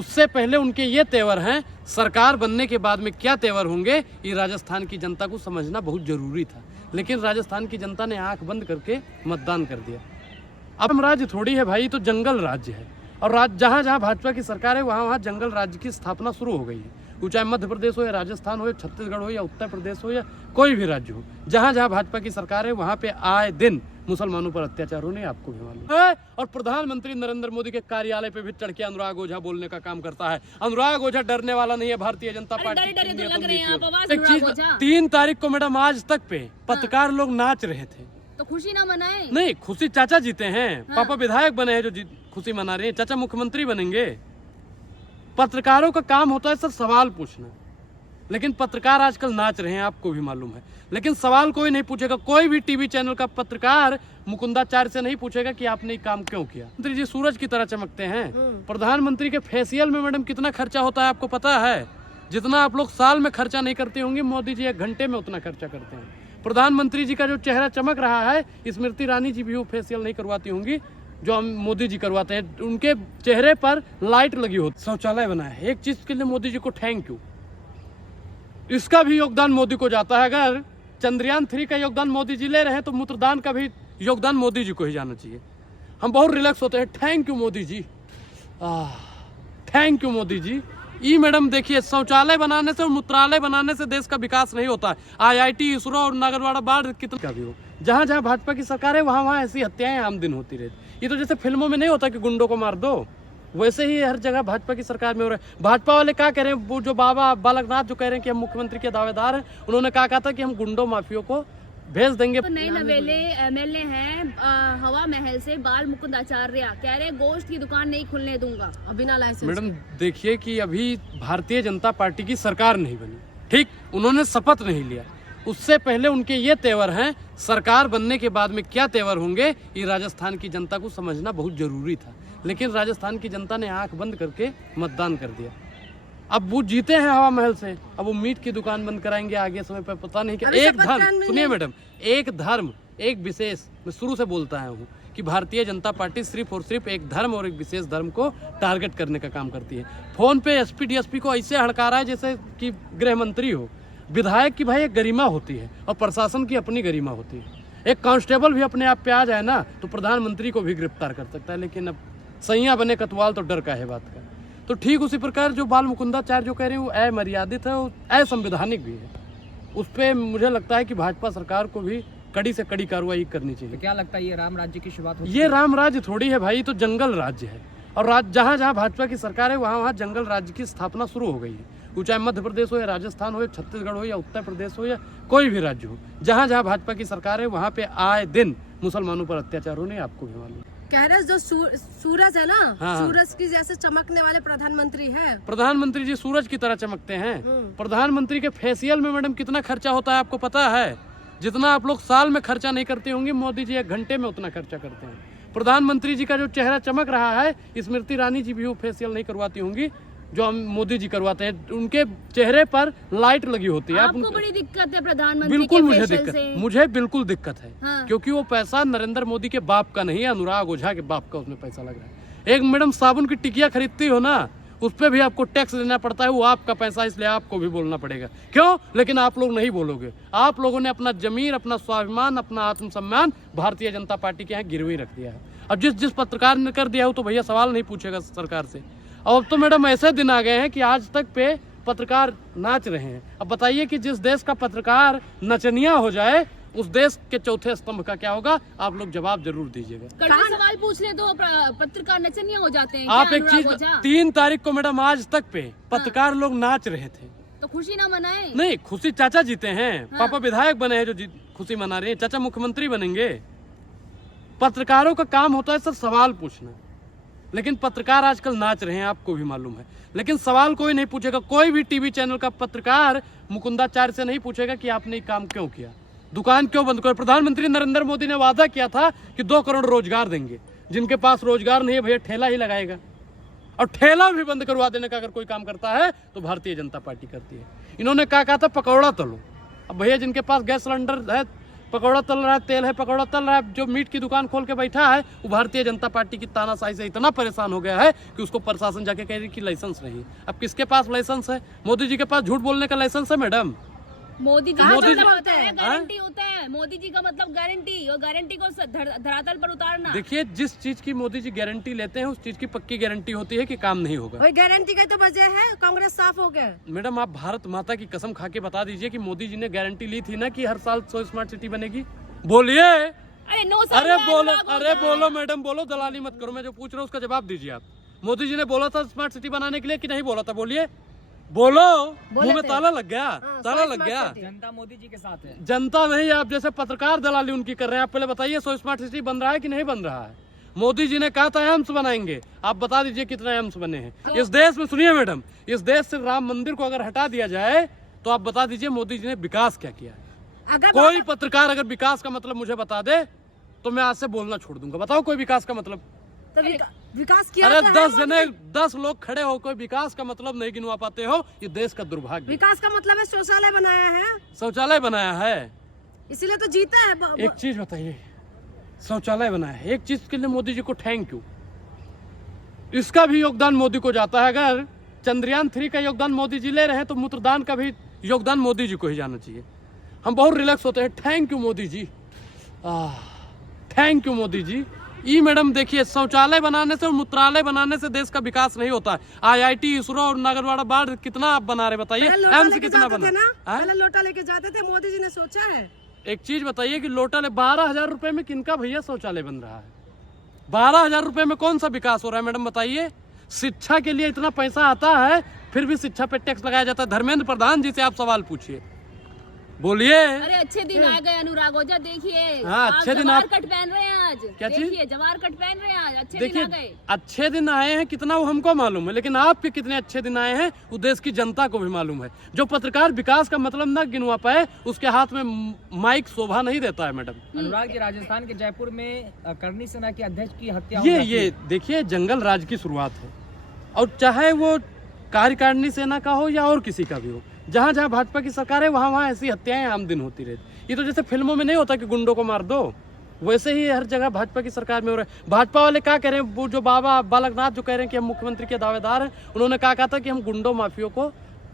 उससे पहले उनके ये तेवर हैं, सरकार बनने के बाद में क्या तेवर होंगे ये राजस्थान की जनता को समझना बहुत जरूरी था। लेकिन राजस्थान की जनता ने आंख बंद करके मतदान कर दिया। अब हम राज्य थोड़ी है भाई, तो जंगल राज्य है। और जहाँ जहाँ भाजपा की सरकार है वहाँ वहाँ जंगल राज्य की स्थापना शुरू हो गई है। वो चाहे मध्य प्रदेश हो या राजस्थान हो या छत्तीसगढ़ हो या उत्तर प्रदेश हो या कोई भी राज्य हो, जहाँ जहाँ भाजपा की सरकार है वहाँ पे आए दिन मुसलमानों पर अत्याचार होने आपको भी मालूम है। और प्रधानमंत्री नरेंद्र मोदी के कार्यालय पे भी चढ़ के अनुराग ओझा बोलने का काम करता है। अनुराग ओझा डरने वाला नहीं है भारतीय जनता पार्टी। एक चीज, 3 तारीख को मैडम आज तक पे पत्रकार लोग नाच रहे थे, तो खुशी ना मनाए? नहीं, खुशी चाचा जीते हैं, पापा विधायक बने हैं जो खुशी मना रहे हैं, चाचा मुख्यमंत्री बनेंगे। पत्रकारों का काम होता है सर सवाल पूछना, लेकिन पत्रकार आजकल नाच रहे हैं आपको भी मालूम है। लेकिन सवाल कोई नहीं पूछेगा, कोई भी टीवी चैनल का पत्रकार मुकुंदाचार्य से नहीं पूछेगा कि आपने ये काम क्यों किया। मंत्री जी सूरज की तरह चमकते हैं। प्रधानमंत्री के फेशियल में मैडम कितना खर्चा होता है आपको पता है? जितना आप लोग साल में खर्चा नहीं करते होंगे, मोदी जी 1 घंटे में उतना खर्चा करते हैं। प्रधानमंत्री जी का जो चेहरा चमक रहा है, स्मृति ईरानी जी भी वो फेशियल नहीं करवाती होंगी जो हम मोदी जी करवाते हैं। उनके चेहरे पर लाइट लगी होती, शौचालय बना है। एक चीज के लिए मोदी जी को थैंक यू, इसका भी योगदान मोदी को जाता है। अगर चंद्रयान 3 का योगदान मोदी जी ले रहे हैं तो मूत्रदान का भी योगदान मोदी जी को ही जाना चाहिए। हम बहुत रिलैक्स होते हैं, thank you Modi ji, thank you Modi ji. ई मैडम देखिए, शौचालय बनाने से और मूत्रालय बनाने से देश का विकास नहीं होता है। IIT, इसरो और नागरवाड़ा बाढ़ कितना का भी हो, जहाँ जहाँ भाजपा की सरकार है वहाँ वहाँ ऐसी हत्याएं आम दिन होती रहती। ये तो जैसे फिल्मों में नहीं होता कि गुंडों को मार दो, वैसे ही हर जगह भाजपा की सरकार में हो रहा है। भाजपा वाले क्या कह रहे हैं, वो जो बाबा बालकनाथ जो कह रहे हैं कि हम मुख्यमंत्री के दावेदार हैं, उन्होंने कहा था कि हम गुंडों माफियों को भेज देंगे। तो नए नवेले MLA हैं हवा महल से बाल मुकुंद आचार्य कह रहे गोश्त की दुकान नहीं खुलने दूंगा बिना लाइसेंस। मैडम देखिए कि अभी भारतीय जनता पार्टी की सरकार नहीं बनी, ठीक, उन्होंने शपथ नहीं लिया। उससे पहले उनके ये तेवर हैं, सरकार बनने के बाद में क्या तेवर होंगे ये राजस्थान की जनता को समझना बहुत जरूरी था। लेकिन राजस्थान की जनता ने आंख बंद करके मतदान कर दिया। अब वो जीते हैं हवा महल से, अब वो मीट की दुकान बंद कराएंगे आगे समय पर पता नहीं क्या। एक धर्म, सुनिए मैडम, एक धर्म एक विशेष, मैं शुरू से बोलता हूँ कि भारतीय जनता पार्टी सिर्फ और सिर्फ एक धर्म और एक विशेष धर्म को टारगेट करने का काम करती है। फोन पे SP DSP को ऐसे हड़का रहा है जैसे कि गृह मंत्री हो। विधायक की भाई एक गरिमा होती है और प्रशासन की अपनी गरिमा होती है। एक कांस्टेबल भी अपने आप पे आ जाए ना तो प्रधानमंत्री को भी गिरफ्तार कर सकता है, लेकिन अब सैया बने कतवाल तो डर का है बात का। तो ठीक उसी प्रकार जो बाल मुकुंदाचार्य जो कह रहे हैं वो अमर्यादित है, वो असंवैधानिक भी है। उस पर मुझे लगता है कि भाजपा सरकार को भी कड़ी से कड़ी कार्रवाई करनी चाहिए। तो क्या लगता है ये राम राज्य की शुरुआत होगी? ये राम राज्य थोड़ी है भाई, तो जंगल राज्य है। और जहाँ जहाँ भाजपा की सरकार है वहाँ वहाँ जंगल राज्य की स्थापना शुरू हो गई है। वो चाहे मध्य प्रदेश हो या राजस्थान हो या छत्तीसगढ़ हो या उत्तर प्रदेश हो या कोई भी राज्य हो, जहाँ जहाँ भाजपा की सरकार है वहाँ पे आए दिन मुसलमानों पर अत्याचार होने आपको भी मालूम है। कह रहे जो सूरज है ना, हाँ। सूरज की जैसे चमकने वाले प्रधानमंत्री हैं। प्रधानमंत्री जी सूरज की तरह चमकते हैं। प्रधानमंत्री के फेशियल में मैडम कितना खर्चा होता है आपको पता है? जितना आप लोग साल में खर्चा नहीं करते होंगे, मोदी जी 1 घंटे में उतना खर्चा करते हैं। प्रधानमंत्री जी का जो चेहरा चमक रहा है, स्मृति ईरानी जी भी वो फेशियल नहीं करवाती होंगी जो हम मोदी जी करवाते हैं। उनके चेहरे पर लाइट लगी होती है। आपको बड़ी दिक्कत है प्रधानमंत्री बिल्कुल के मुझे फेशियल दिक्कत, से? मुझे बिल्कुल दिक्कत है। हाँ। क्योंकि वो पैसा नरेंद्र मोदी के बाप का नहीं है, अनुराग ओझा के बाप का उसमें पैसा लग रहा है। एक मैडम साबुन की टिकिया खरीदती हो ना, उस पर भी आपको टैक्स देना पड़ता है, वो आपका पैसा, इसलिए आपको भी बोलना पड़ेगा। क्यों? लेकिन आप लोग नहीं बोलोगे। आप लोगों ने अपना जमीर, अपना स्वाभिमान, अपना आत्मसम्मान भारतीय जनता पार्टी के यहाँ गिरवी रख दिया है। अब जिस पत्रकार ने कर दिया हो तो भैया सवाल नहीं पूछेगा सरकार से। अब तो मैडम ऐसे दिन आ गए हैं कि आज तक पे पत्रकार नाच रहे हैं। अब बताइए कि जिस देश का पत्रकार नचनिया हो जाए उस देश के चौथे स्तंभ का क्या होगा? आप लोग जवाब जरूर दीजिएगा। कड़वे सवाल पूछ ले तो पत्रकार नचनिया हो जाते हैं। आप एक चीज, 3 तारीख को मैडम आज तक पे पत्रकार लोग नाच रहे थे, तो खुशी ना मनाए? नहीं, खुशी चाचा जीते हैं, पापा विधायक बने हैं जो खुशी मना रहे हैं, चाचा मुख्यमंत्री बनेंगे। पत्रकारों का काम होता है सर सवाल पूछना, लेकिन पत्रकार आजकल नाच रहे हैं आपको भी मालूम है। लेकिन सवाल कोई नहीं पूछेगा, कोई भी टीवी चैनल का पत्रकार मुकुंदाचार्य से नहीं पूछेगा कि आपने ये काम क्यों किया, दुकान क्यों बंद कर। प्रधानमंत्री नरेंद्र मोदी ने वादा किया था कि 2 करोड़ रोजगार देंगे। जिनके पास रोजगार नहीं है भैया ठेला ही लगाएगा, और ठेला भी बंद करवा देने का अगर कोई काम करता है तो भारतीय जनता पार्टी करती है। इन्होंने कहा था पकौड़ा तलो। अब भैया जिनके पास गैस सिलेंडर है पकौड़ा तल रहा है, तेल है पकौड़ा तल रहा है। जो मीट की दुकान खोल के बैठा है वो भारतीय जनता पार्टी की तानाशाही से इतना परेशान हो गया है कि उसको प्रशासन जाके कह रही कि लाइसेंस नहीं। अब किसके पास लाइसेंस है? मोदी जी के पास झूठ बोलने का लाइसेंस है मैडम। मोदी जी मोदी का जी- मतलब होता है गारंटी होता है। मोदी जी का मतलब गारंटी, और गारंटी को धरातल पर उतारना। देखिए, जिस चीज की मोदी जी गारंटी लेते हैं उस चीज की पक्की गारंटी होती है कि काम नहीं होगा। वही गारंटी का तो वजह है कांग्रेस साफ हो गया। मैडम, आप भारत माता की कसम खा के बता दीजिए कि मोदी जी ने गारंटी ली थी ना कि हर साल 100 स्मार्ट सिटी बनेगी। बोलिए। अरे 9 साल अरे में बोलो, अनुराग अरे होगा। बोलो मैडम, बोलो, दलाली मत करो। मैं जो पूछ रहा हूँ उसका जवाब दीजिए आप। मोदी जी ने बोला था स्मार्ट सिटी बनाने के लिए कि नहीं बोला था? बोलिए, बोलो। मुंह में थे। ताला लग गया, हाँ, ताला 100 लग स्मार्ट गया। सिटी। जनता मोदी जी के साथ है। जनता नहीं, आप जैसे पत्रकार दलाली उनकी कर रहे हैं। आप पहले बताइए 100 स्मार्ट सिटी बन रहा है कि नहीं बन रहा है? मोदी जी ने कहा था एम्स बनाएंगे, आप बता दीजिए कितने एम्स बने हैं इस देश में। सुनिए मैडम, इस देश से राम मंदिर को अगर हटा दिया जाए तो आप बता दीजिए मोदी जी ने विकास क्या किया है। अगर कोई पत्रकार अगर विकास का मतलब मुझे बता दे तो मैं आज से बोलना छोड़ दूंगा। बताओ कोई विकास का मतलब। तो विकास किया अरे तो है 10 मोदी जने जी। 10 लोग खड़े हो, कोई विकास का मतलब नहीं गिनवा पाते हो। ये देश का दुर्भाग्य। विकास का मतलब है शौचालय बनाया है, शौचालय बनाया है, इसीलिए तो जीता है। एक चीज बताइए, शौचालय बनाया है, एक चीज के लिए मोदी जी को थैंक यू। इसका भी योगदान मोदी को जाता है। अगर चंद्रयान 3 का योगदान मोदी जी ले रहे हैं तो मूत्रदान का भी योगदान मोदी जी को ही जाना चाहिए। हम बहुत रिलैक्स होते हैं। Thank you Modi ji, thank you Modi ji. ई मैडम देखिए, शौचालय बनाने से और मूत्रालय बनाने से देश का विकास नहीं होता है। IIT, इसरो और नागरवाड़ा बाढ़ कितना आप बना रहे बताइए? पहले लोटा एम्स लेके कितना जाते बना? थे ना, हाँ? पहले लोटा लेके जाते थे, मोदी जी ने सोचा है। एक चीज बताइए कि लोटा ले 12,000 रुपए में किनका भैया शौचालय बन रहा है? 12,000 रुपए में कौन सा विकास हो रहा है मैडम बताइए? शिक्षा के लिए इतना पैसा आता है फिर भी शिक्षा पे टैक्स लगाया जाता है। धर्मेंद्र प्रधान जी से आप सवाल पूछिए, बोलिए। अरे अच्छे दिन आ गए अनुराग ओझा, देखिए। हाँ, आप अच्छे दिन जवार आप- कट पहन रहे हैं आज। क्या चीज? देखिए, जवार कट पहन रहे हैं आज। अच्छे दिन देखिए, आ गए। अच्छे दिन आए हैं कितना वो हमको मालूम है, लेकिन आपके कितने अच्छे दिन आए हैं वो देश की जनता को भी मालूम है। जो पत्रकार विकास का मतलब ना गिनवा पाए उसके हाथ में माइक शोभा नहीं देता है मैडम। अनुराग जी, राजस्थान के जयपुर में करनी सेना के अध्यक्ष की हत्या ये देखिए, जंगल राज की शुरुआत है। और चाहे वो कार्यकारिणी सेना का हो या और किसी का भी हो, जहाँ जहाँ भाजपा की सरकार है वहाँ वहाँ ऐसी हत्याएं आम दिन होती रहती। ये तो जैसे फिल्मों में नहीं होता कि गुंडों को मार दो, वैसे ही हर जगह भाजपा की सरकार में हो रहा है। भाजपा वाले क्या कह रहे हैं, वो जो बाबा बालकनाथ जो कह रहे हैं कि हम मुख्यमंत्री के दावेदार हैं, उन्होंने कहा था कि हम गुंडों माफियों को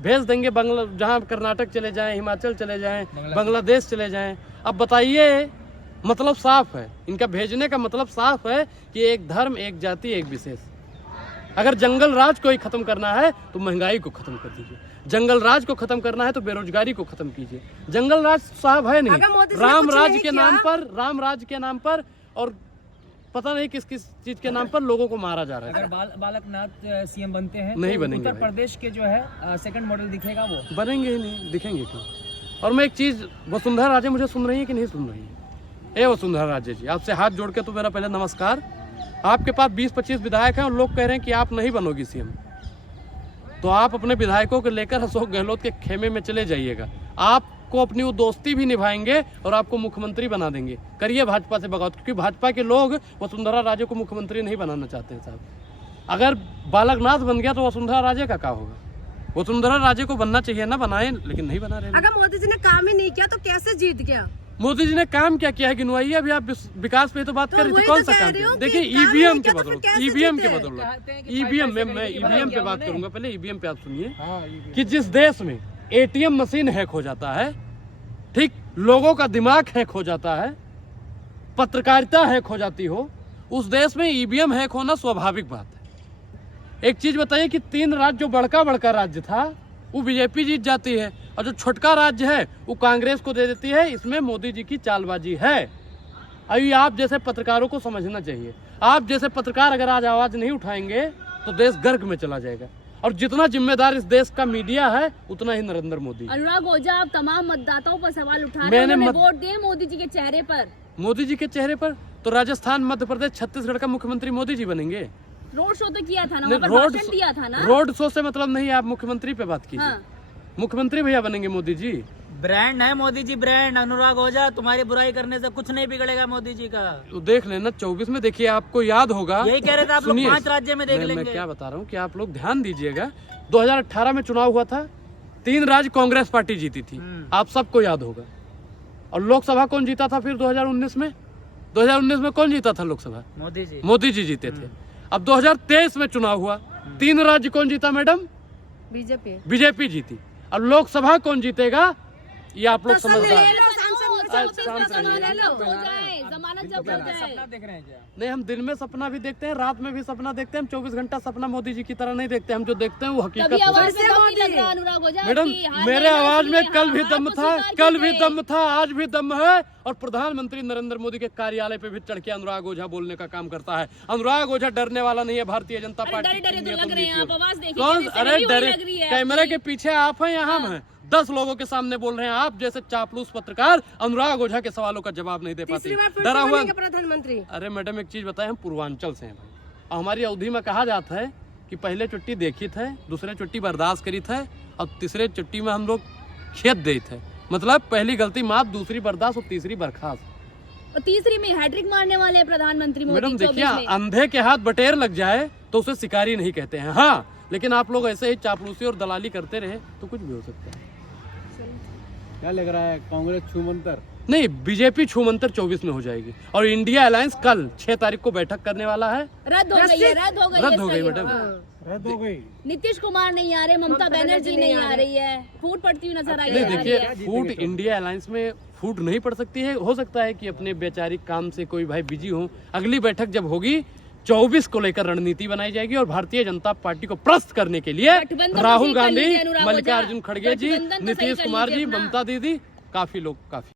भेज देंगे बांग्ला, जहाँ कर्नाटक चले जाएं, हिमाचल चले जाएं, बांग्लादेश चले जाएं। अब बताइए, मतलब साफ है, इनका भेजने का मतलब साफ है कि एक धर्म, एक जाति, एक विशेष। अगर जंगल राज को ही खत्म करना है तो महंगाई को खत्म कर दीजिए। जंगल राज को खत्म करना है तो बेरोजगारी को खत्म कीजिए। जंगल राज साहब है नहीं, अगर मोदी जी ने राम कुछ राज नहीं के किया- नाम पर, राम राज के नाम पर और पता नहीं किस किस चीज के नाम पर लोगों को मारा जा रहा है। अगर बालकनाथ सीएम बनते हैं नहीं तो बनेंगे उत्तर भाई। प्रदेश के जो है सेकंड मॉडल दिखेगा वो। बनेंगे ही नहीं, दिखेंगे क्यों? और मैं एक चीज, वसुंधरा राजे मुझे सुन रही है कि नहीं सुन रही है? ए वसुंधरा राजे जी, आपसे हाथ जोड़ के तो मेरा पहले नमस्कार। आपके पास 20-25 विधायक हैं और लोग कह रहे हैं कि आप नहीं बनोगी सीएम, तो आप अपने विधायकों को लेकर अशोक गहलोत के खेमे में चले जाइएगा। आपको अपनी वो दोस्ती भी निभाएंगे और आपको मुख्यमंत्री बना देंगे। करिए भाजपा से बगावत, क्योंकि भाजपा के लोग वसुंधरा राजे को मुख्यमंत्री नहीं बनाना चाहते हैं साहब। अगर बालकनाथ बन गया तो वसुंधरा राजे का क्या होगा? वसुंधरा राजे को बनना चाहिए ना, बनाए, लेकिन नहीं बना रहे। अगर मोदी जी ने काम ही नहीं किया तो कैसे जीत गया? मोदी जी ने काम क्या किया है गिनवाइए। अभी आप विकास पे तो बात तो कर रहे थे, वही कौन तो सा कह काम रही किया? हूँ कि देखिए काम ईवीएम नहीं के किया तो बदौलत, फिर कैसे ईवीएम के जीते? बदौलत, कहते हैं कि ईवीएम में, 5 मैं सेकंड की ईवीएम पे बात बात किया करूंगा। पहले ईवीएम पे आप सुनिए हाँ, कि जिस देश में ATM मशीन हैक हो जाता है, ठीक, लोगों का दिमाग हैक हो जाता है, पत्रकारिता हैक हो जाती हो, उस देश में ईवीएम हैक होना स्वाभाविक बात है। एक चीज बताइए कि 3 राज्य जो बड़का बड़का राज्य था वो बीजेपी जीत जाती है और जो छोटका राज्य है वो कांग्रेस को दे देती है। इसमें मोदी जी की चालबाजी है। अभी आप जैसे पत्रकारों को समझना चाहिए। आप जैसे पत्रकार अगर आज आवाज नहीं उठाएंगे तो देश गर्क में चला जाएगा। और जितना जिम्मेदार इस देश का मीडिया है उतना ही नरेंद्र मोदी। अनुराग ओझा, आप तमाम मतदाताओं पर सवाल उठा रहे हैं। मैंने उन्होंने वोट दिए मोदी जी के चेहरे पर। मोदी जी के चेहरे पर तो राजस्थान, मध्य प्रदेश, छत्तीसगढ़ का मुख्यमंत्री मोदी जी बनेंगे। रोड शो तो किया था ना, नहीं, वहाँ पर भाषण दिया था ना। रोड शो से मतलब नहीं, आप मुख्यमंत्री पे बात कीजिए। हाँ। मुख्यमंत्री भैया बनेंगे मोदी जी। ब्रांड है मोदी जी, ब्रांड। अनुराग ओझा, तुम्हारी बुराई करने से कुछ नहीं बिगड़ेगा मोदी जी का। तो देख लेना 24 में, देखिए आपको याद होगा। यही कह रहे थे आप लोग, सुनिए, 5 राज्य में देख मैं लेंगे। क्या बता रहा हूँ कि आप लोग ध्यान दीजिएगा। 2018 में चुनाव हुआ था, 3 राज्य कांग्रेस पार्टी जीती थी, आप सबको याद होगा। और लोकसभा कौन जीता था फिर 2019 में? 2019 में कौन जीता था लोकसभा? मोदी जी जीते थे। अब 2023 में चुनाव हुआ, 3 राज्य कौन जीता मैडम? बीजेपी जीती। अब लोकसभा कौन जीतेगा ये आप लोग समझदार हैं। जमानत जब हो जाए। सपना देख रहे हैं क्या? नहीं, हम दिन में सपना भी देखते हैं, रात में भी सपना देखते हैं। हम 24 घंटा सपना मोदी जी की तरह नहीं देखते। हम जो देखते हैं वो हकीकत कभी होता है। आवाज में दम नहीं लग रहा अनुराग ओझा मैडम, कि हार मेरे जाएगा, आवाज में इसलिए कल भी दम आपको था, स्वीकार कल भी कीजिए। दम था, आज भी दम है। और प्रधानमंत्री नरेंद्र मोदी के कार्यालय पे भी चढ़ के अनुराग ओझा बोलने का काम करता है। अनुराग ओझा डरने वाला नहीं है भारतीय जनता पार्टी डरे डरे की तो नीतियों लग रहे हैं आप, नीतियों। आवाज देखिए कौन? कैसे अरे डरी हुई डरे, लग रही है कैमरे आपकी। के पीछे आप हैं या हम हैं? 10 लोगों के सामने बोल रहे हैं। आप जैसे चापलूस पत्रकार अनुराग ओझा के सवालों का जवाब नहीं दे पाते। तीसरी बार फिर डरा से हुआ। बनेंगे प्रधानमंत्री। अरे मैडम, एक चीज बताएं, हम पूर्वांचल से हैं भाई, और हमारी अवधि में कहा जाता है कि पहले चुट्टी देखी थे, दूसरे चुट्टी बर्दाश्त करी थे, और तीसरे चुट्टी में हम लोग खेत दे थे। मतलब पहली गलती माफ, दूसरी बर्दाश्त और तीसरी बर्खास्त। और तीसरी में हैट्रिक मारने वाले हैं प्रधानमंत्री मोदी। मैडम 24 देखिए, में। अंधे के हाथ बटेर लग जाए तो उसे शिकारी नहीं कहते हैं। हाँ, लेकिन आप लोग ऐसे ही चापलूसी और दलाली करते रहे तो कुछ भी हो सकता है। क्या लग रहा है, कांग्रेस छूमंतर? नहीं, बीजेपी छूमंतर 24 में हो जाएगी। और इंडिया अलायंस कल 6 तारीख को बैठक करने वाला है। रद्द हो गई है, रद्द हो गई है, रद्द हो गई सही है। मैडम। हाँ। रद्द हो गई। नीतीश कुमार नहीं आ रहे, ममता बनर्जी नहीं आ रही है, फूट पड़ती हुई नजर आई नहीं है। देखिए, फूट इंडिया अलायंस में फूट नहीं पड़ सकती है। हो सकता है कि अपने वैचारिक काम से कोई भाई बिजी हो। अगली बैठक जब होगी 24 को लेकर रणनीति बनाई जाएगी और भारतीय जनता पार्टी को प्रस्त करने के लिए गठबंधन तो राहुल सही कर गांधी, लीजिए अनुराग ओझा। मल्लिकार्जुन खड़गे जी, गठबंधन तो सही नीतीश कर कुमार जी, लीजिए अपना। ममता दीदी, काफी लोग काफी